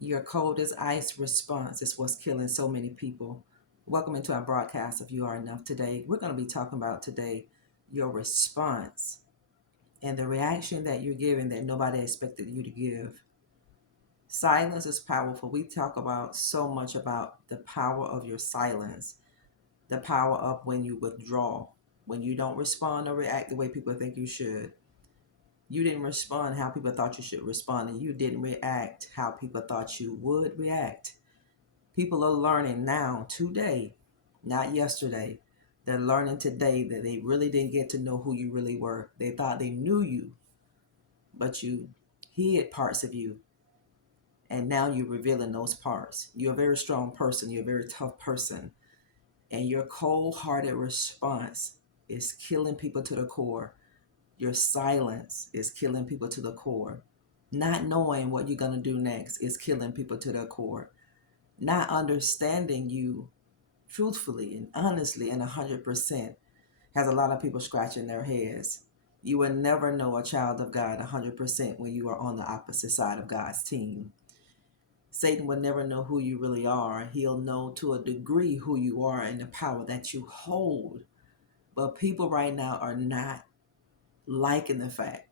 Your cold as ice response is what's killing so many people. Welcome into our broadcast of You Are Enough today. We're going to be talking about today your response and the reaction that you're giving that nobody expected you to give. Silence is powerful. We talk about so much about the power of your silence, the power of when you withdraw, when you don't respond or react the way people think you should. You didn't respond how people thought you should respond, and you didn't react how people thought you would react. People are learning now, today, not yesterday. They're learning today that they really didn't get to know who you really were. They thought they knew you, but you hid parts of you. And now you're revealing those parts. You're a very strong person. You're a very tough person. And your cold hearted response is killing people to the core. Your silence is killing people to the core. Not knowing what you're going to do next is killing people to their core. Not understanding you truthfully and honestly and 100% has a lot of people scratching their heads. You will never know a child of God 100% when you are on the opposite side of God's team. Satan will never know who you really are. He'll know to a degree who you are and the power that you hold. But people right now are not liking the fact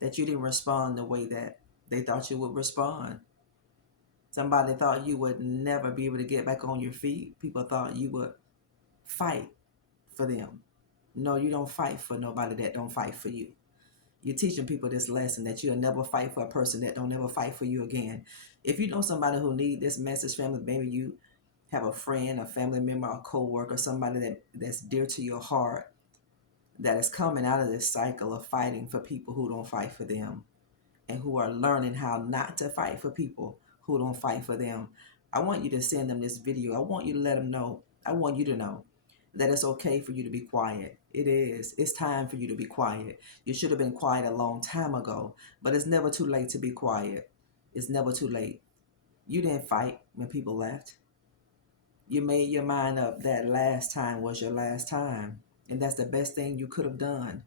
that you didn't respond the way that they thought you would respond. Somebody thought you would never be able to get back on your feet. People thought you would fight for them. No, you don't fight for nobody that don't fight for you. You're teaching people this lesson that you'll never fight for a person that don't ever fight for you again. If you know somebody who need this message, family, maybe you have a friend, a family member, a co-worker, somebody that's dear to your heart that is coming out of this cycle of fighting for people who don't fight for them and who are learning how not to fight for people who don't fight for them. I want you to send them this video. I want you to let them know. I want you to know that it's okay for you to be quiet. It is. It's time for you to be quiet. You should have been quiet a long time ago, but it's never too late to be quiet. It's never too late. You didn't fight when people left. You made your mind up that last time was your last time, and that's the best thing you could have done.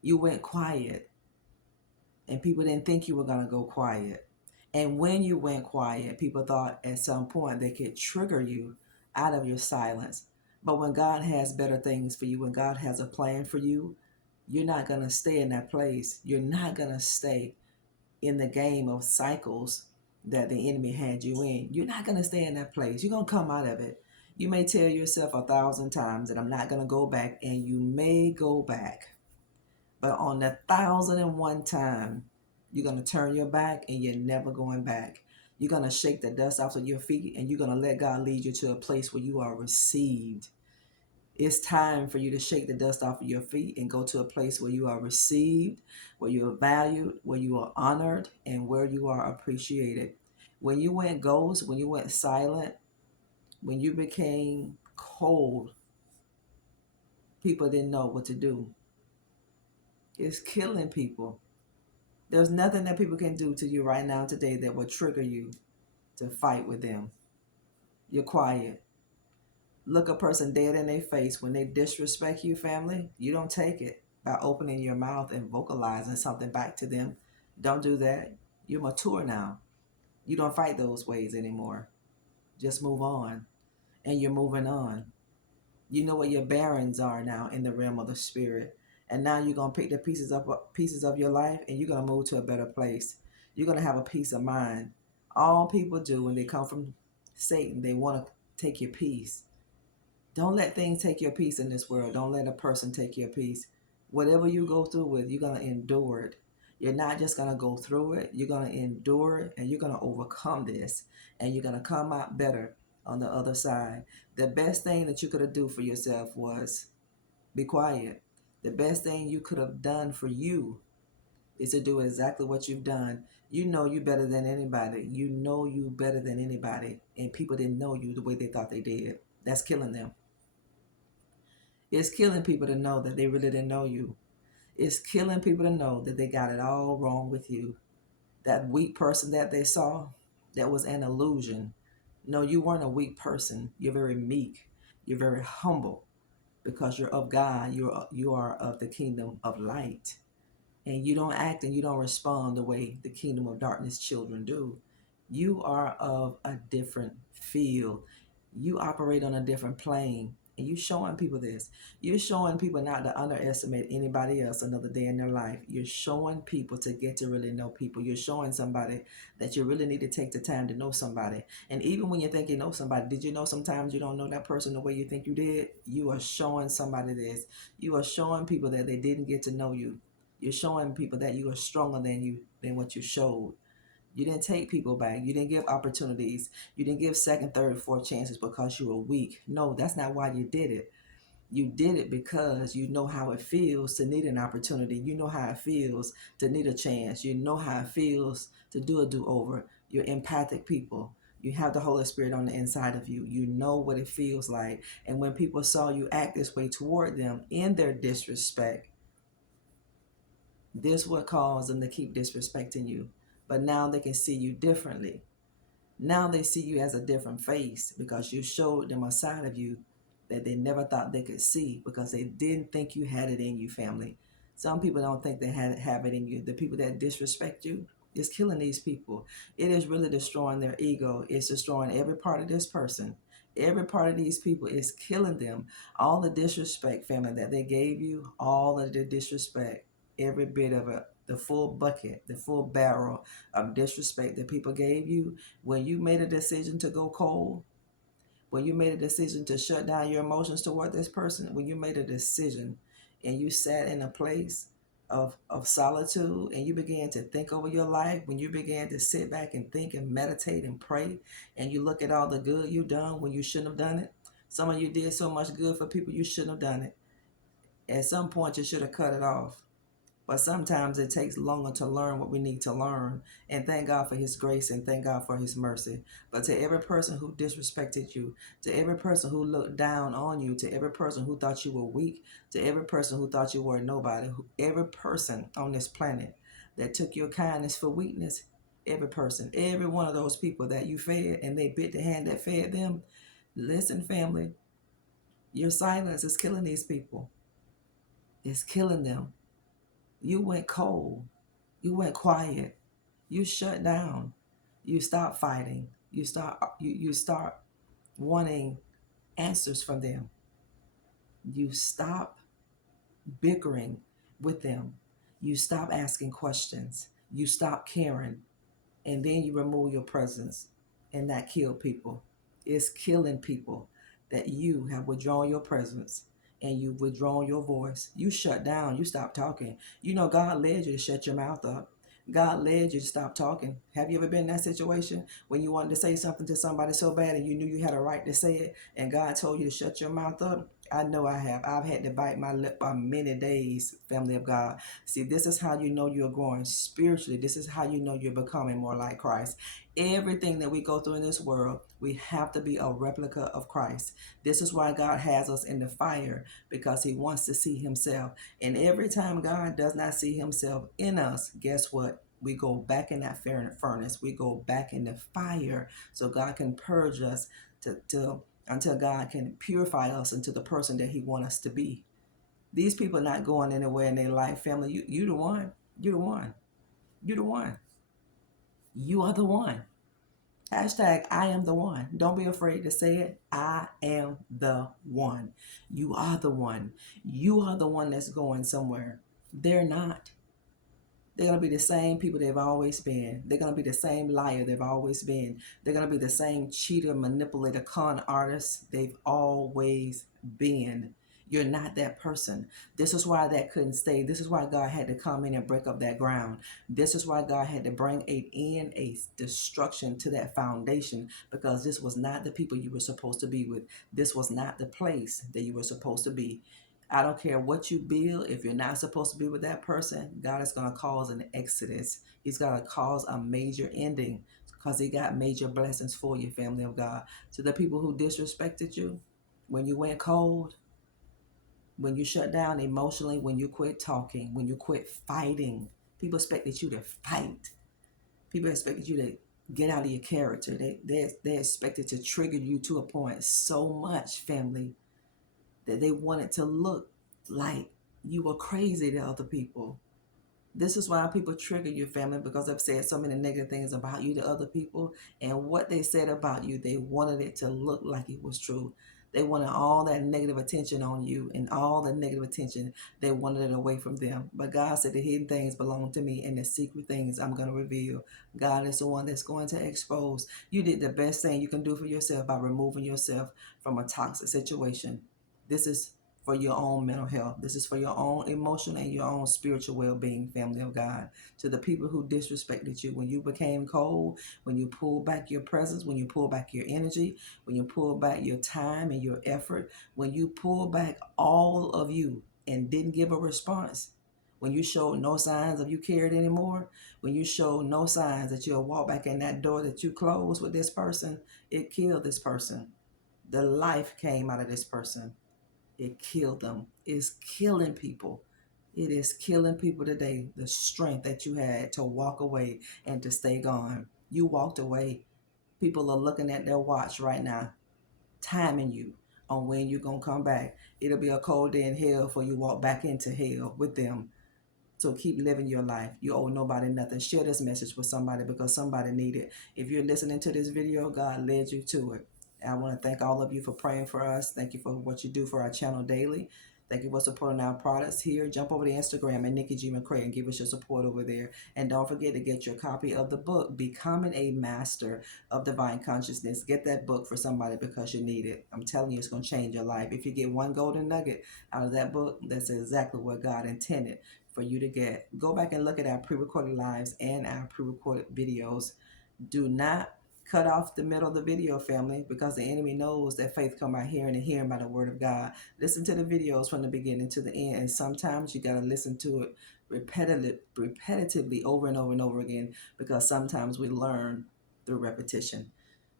You went quiet, and people didn't think you were going to go quiet. And when you went quiet, people thought at some point they could trigger you out of your silence. But when God has better things for you, when God has a plan for you, you're not going to stay in that place. You're not going to stay in the game of cycles that the enemy had you in. You're not going to stay in that place. You're going to come out of it. You may tell yourself 1,000 times that I'm not going to go back, and you may go back. But on the 1,001 time, you're going to turn your back and you're never going back. You're going to shake the dust off of your feet and you're going to let God lead you to a place where you are received. It's time for you to shake the dust off of your feet and go to a place where you are received, where you are valued, where you are honored, and where you are appreciated. When you went ghost, when you went silent, when you became cold, people didn't know what to do. It's killing people. There's nothing that people can do to you right now today that will trigger you to fight with them. You're quiet. Look a person dead in their face when they disrespect you, family. You don't take it by opening your mouth and vocalizing something back to them. Don't do that. You're mature now. You don't fight those ways anymore. Just move on. And you're moving on. You know what your bearings are now in the realm of the spirit. And now you're going to pick the pieces of your life and you're going to move to a better place. You're going to have a peace of mind. All people do when they come from Satan, they want to take your peace. Don't let things take your peace in this world. Don't let a person take your peace. Whatever you go through with, you're going to endure it. You're not just going to go through it. You're going to endure it and you're going to overcome this. And you're going to come out better on the other side. The best thing that you could have done for yourself was be quiet. The best thing you could have done for you is to do exactly what you've done. You know you better than anybody. You know you better than anybody. And people didn't know you the way they thought they did. That's killing them. It's killing people to know that they really didn't know you. It's killing people to know that they got it all wrong with you. That weak person that they saw, that was an illusion. No, you weren't a weak person. You're very meek. You're very humble because you're of God. You are of the kingdom of light. And you don't act and you don't respond the way the kingdom of darkness children do. You are of a different field. You operate on a different plane. And you showing people this. You're showing people not to underestimate anybody else another day in their life. You're showing people to get to really know people. You're showing somebody that you really need to take the time to know somebody. And even when you think you know somebody, did you know sometimes you don't know that person the way you think you did? You are showing somebody this. You are showing people that they didn't get to know you. You're showing people that you are stronger than what you showed. You didn't take people back. You didn't give opportunities. You didn't give second, third, fourth chances because you were weak. No, that's not why you did it. You did it because you know how it feels to need an opportunity. You know how it feels to need a chance. You know how it feels to do a do-over. You're empathic people. You have the Holy Spirit on the inside of you. You know what it feels like. And when people saw you act this way toward them in their disrespect, this what caused them to keep disrespecting you. But now they can see you differently. Now they see you as a different face because you showed them a side of you that they never thought they could see because they didn't think you had it in you, family. Some people don't think they have it in you. The people that disrespect you is killing these people. It is really destroying their ego. It's destroying every part of this person. Every part of these people is killing them. All the disrespect, family, that they gave you, all of the disrespect, every bit of it, the full bucket, the full barrel of disrespect that people gave you, when you made a decision to go cold, when you made a decision to shut down your emotions toward this person, when you made a decision and you sat in a place of solitude and you began to think over your life, when you began to sit back and think and meditate and pray, and you look at all the good you done when you shouldn't have done it. Some of you did so much good for people you shouldn't have done it. At some point you should have cut it off. But sometimes it takes longer to learn what we need to learn. And thank God for his grace and thank God for his mercy. But to every person who disrespected you, to every person who looked down on you, to every person who thought you were weak, to every person who thought you were nobody, every person on this planet that took your kindness for weakness, every person, every one of those people that you fed and they bit the hand that fed them, listen, family, your silence is killing these people. It's killing them. You went cold. You went quiet. You shut down. You stop fighting. You start wanting answers from them. You stop bickering with them. You stop asking questions. You stop caring. And then you remove your presence. And that killed people. It's killing people that you have withdrawn your presence and you've withdrawn your voice. You shut down. You stop talking. You know, God led you to shut your mouth up. God led you to stop talking. Have you ever been in that situation when you wanted to say something to somebody so bad and you knew you had a right to say it and God told you to shut your mouth up? I know I have. I've had to bite my lip on many days, family of God. See, this is how you know you're growing spiritually. This is how you know you're becoming more like Christ. Everything that we go through in this world, we have to be a replica of Christ. This is why God has us in the fire, because he wants to see himself. And every time God does not see himself in us, guess what? We go back in that furnace. We go back in the fire so God can purge us until God can purify us into the person that he wants us to be. These people are not going anywhere in their life, family. You the one. You the one. You the one. You are the one. Hashtag I am the one. Don't be afraid to say it. I am the one. You are the one. You are the one that's going somewhere. They're not. They're going to be the same people they've always been. They're going to be the same liar they've always been. They're going to be the same cheater, manipulator, con artist they've always been. You're not that person. This is why that couldn't stay. This is why God had to come in and break up that ground. This is why God had to bring a destruction to that foundation, because this was not the people you were supposed to be with. This was not the place that you were supposed to be. I don't care what you build. If you're not supposed to be with that person, God is going to cause an exodus. He's going to cause a major ending because he got major blessings for you, family of God. To the people who disrespected you, when you went cold, when you shut down emotionally, when you quit talking, when you quit fighting, people expected you to fight. People expected you to get out of your character. They expected to trigger you to a point so much, family, that they wanted to look like you were crazy to other people. This is why people trigger your family, because they've said so many negative things about you to other people. And what they said about you, they wanted it to look like it was true. They wanted all that negative attention on you, and all the negative attention, they wanted it away from them. But God said the hidden things belong to me, and the secret things I'm going to reveal. God is the one that's going to expose. You did the best thing you can do for yourself by removing yourself from a toxic situation. This is for your own mental health. This is for your own emotional and your own spiritual well-being, family of God. To the people who disrespected you when you became cold, when you pulled back your presence, when you pulled back your energy, when you pulled back your time and your effort, when you pulled back all of you and didn't give a response, when you showed no signs of you cared anymore, when you showed no signs that you'll walk back in that door that you closed with this person, it killed this person. The life came out of this person. It killed them. It's killing people. It is killing people today. The strength that you had to walk away and to stay gone. You walked away. People are looking at their watch right now, timing you on when you're going to come back. It'll be a cold day in hell before you walk back into hell with them. So keep living your life. You owe nobody nothing. Share this message with somebody, because somebody need it. If you're listening to this video, God led you to it. And I want to thank all of you for praying for us. Thank you for what you do for our channel daily. Thank you for supporting our products here. Jump over to Instagram and Nikki McCray and give us your support over there. And don't forget to get your copy of the book, Becoming a Master of Divine Consciousness. Get that book for somebody, because you need it. I'm telling you, it's going to change your life. If you get one golden nugget out of that book, that's exactly what God intended for you to get. Go back and look at our pre-recorded lives and our pre-recorded videos. Do not cut off the middle of the video, family, because the enemy knows that faith come by hearing, and hearing by the word of God. Listen to the videos from the beginning to the end, and sometimes you got to listen to it repetitively over and over and over again, because sometimes we learn through repetition.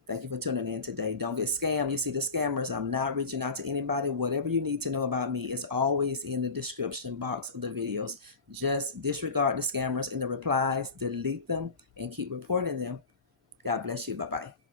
Thank you for tuning in today. Don't get scammed. You see the scammers. I'm not reaching out to anybody. Whatever you need to know about me is always in the description box of the videos. Just disregard the scammers in the replies, delete them, and keep reporting them. God bless you. Bye-bye.